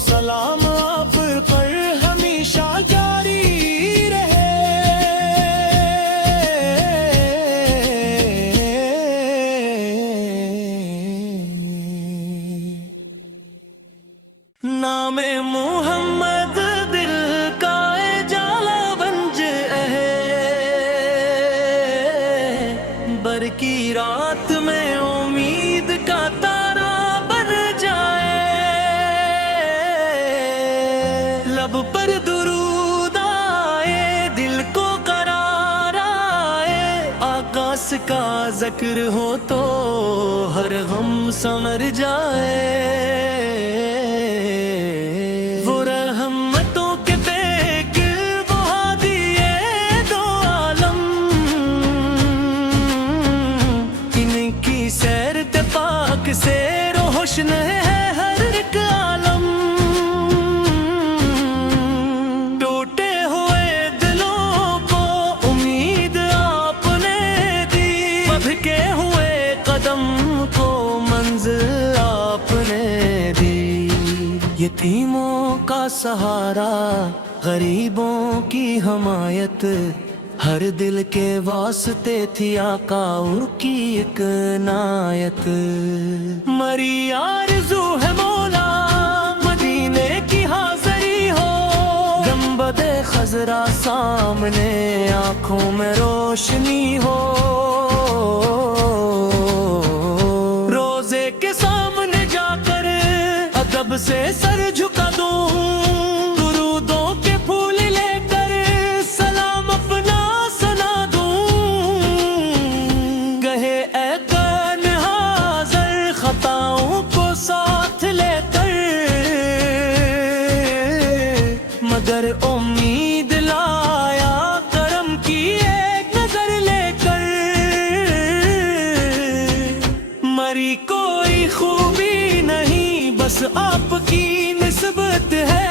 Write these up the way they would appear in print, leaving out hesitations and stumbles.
سلام آپ پر ہمیشہ جاری رہے۔ نام محمد دل کا اجالا بنج ہے، بر کی رات میں امید کا تارا بن جائے، لب پر درود آئے، دل کو قرار آئے، آقاس کا ذکر ہو تو ہر غم سمر جائے۔ وہ رحمتوں کے بیگ وہ ہادی دو عالم، ان کی سیر پاک سے روشن ہے ہر ایک عالم۔ ٹوٹے ہوئے دلوں کو امید آپ نے دی، بھٹکے ہوئے قدم کو منزل آپ نے دی۔ یتیموں کا سہارا، غریبوں کی حمایت، ہر دل کے واسطے تھی آقا اور کی ایک عنایت۔ مری آرزو ہے مولا مدینے کی حاضری ہو، گنبد خضرا سامنے آنکھوں میں روشنی ہو، روزے کے سامنے جا کر ادب سے سر جھکا دوں، درودوں کے پھول لے کر سلام اپنا سنا دوں، کہے اے کون حاضر خطاؤں کو ساتھ لے کر، مگر امید لایا کرم کی ایک نظر لے کر۔ مری کوئی خوبی نہیں بس آپ کی نسبت ہے،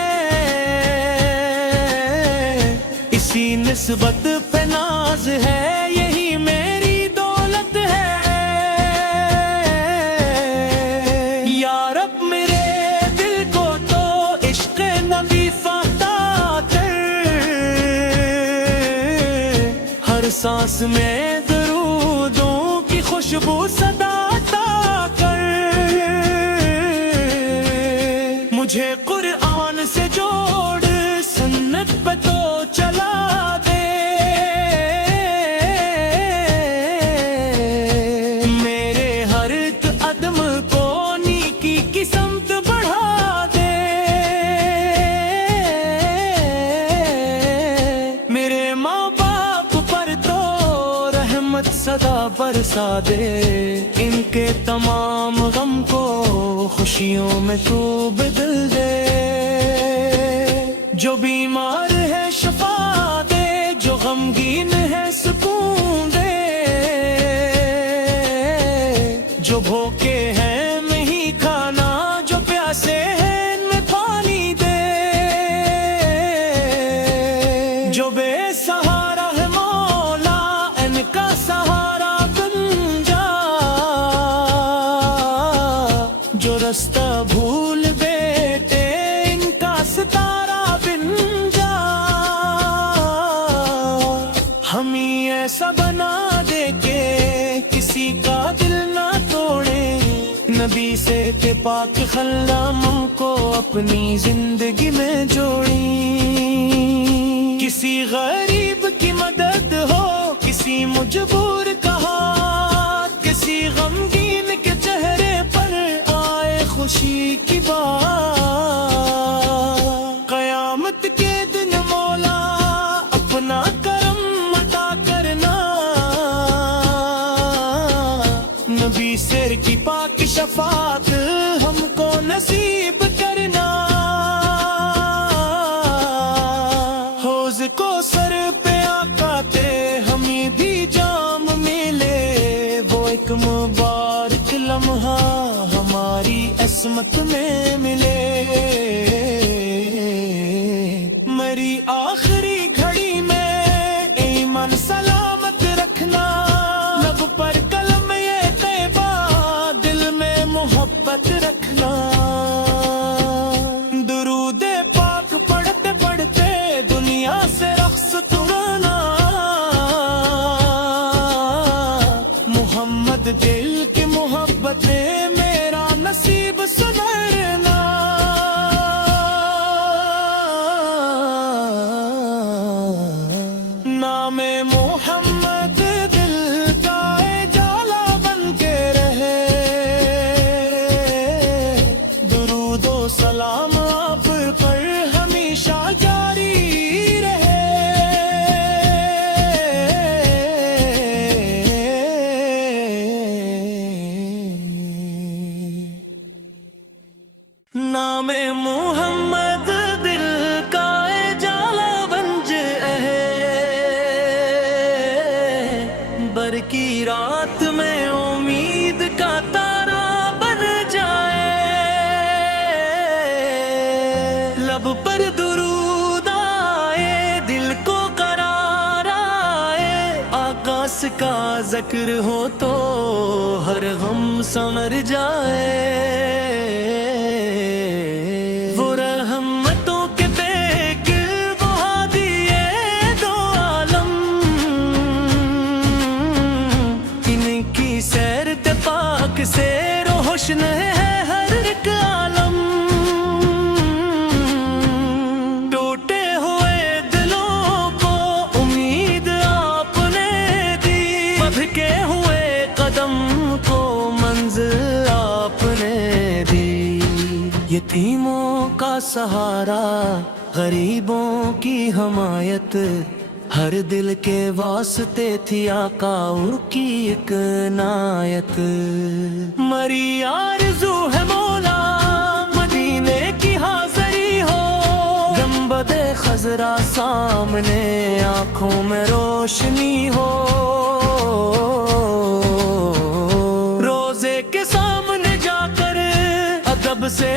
اسی نسبت پہ ناز ہے، یہی میری دولت ہے۔ یا رب میرے دل کو تو عشق نبی فاتح کر، ہر سانس میں درودوں کی خوشبو صدا عطا کر، مجھے قرآن سے جوڑ سنت پہ تو چلا دے، میرے ہر ایک عدم کو نیکی کی سمت بڑھا دے، میرے ماں باپ پر تو رحمت صدا برسا دے، ان کے تمام غم کو خوشیوں میں تو بدل دے، جو بیمار ہے شفا دے، جو غمگین ہے سکون دے، جو بھوکے ہیں نہیں کھانا، جو پیاسے ہیں ان میں پانی دے، جو بے سہارا ہے مولا ان کا سہارا بن جا، جو رستہ بھول بیٹے ان کا ستارہ بن جا، ہمیں ایسا بنا دے کہ کسی کا دل نہ توڑے، نبی سے کہ پاک خلام کو اپنی زندگی میں جوڑی، کسی غریب کی مدد ہو، کسی مجبور کا ہاتھ، کسی غمگین کے چہرے پر آئے خوشی کی بات، قیامت کے دن مولا اپنا کرم عطا کرنا، نبی سر کی پاک شفاعت ہم کو نصیب کرنا، حوض کو سر پہ آقا تے ہمیں بھی جام ملے، وہ ایک مبارک لمحہ ہماری عصمت میں ملے، میری آخری گھڑی میں ایمان سلامت رکھنا، لب پر کلم یہ طیبہ، دل میں محبت رکھنا، لب پر درود آئے، دل کو قرار آئے، آقاس کا ذکر ہو تو ہر غم سمر جائے۔ وہ رحمتوں کے بیگل وہ ہادی دو عالم، ان کی سیر پاک سے روشن ہے ہر ایک عالم۔ ٹوٹے ہوئے دلوں کو امید آپ نے دی، بھٹکے ہوئے قدم کو منزل آپ نے دی۔ یتیموں کا سہارا، غریبوں کی حمایت، ہر دل کے واسطے تھی آقا ان کی ایک عنایت۔ مری آرزو ہے مولا مدینے کی حاضری ہو، گنبد خضرا سامنے آنکھوں میں روشنی ہو، روزے کے سامنے جا کر ادب سے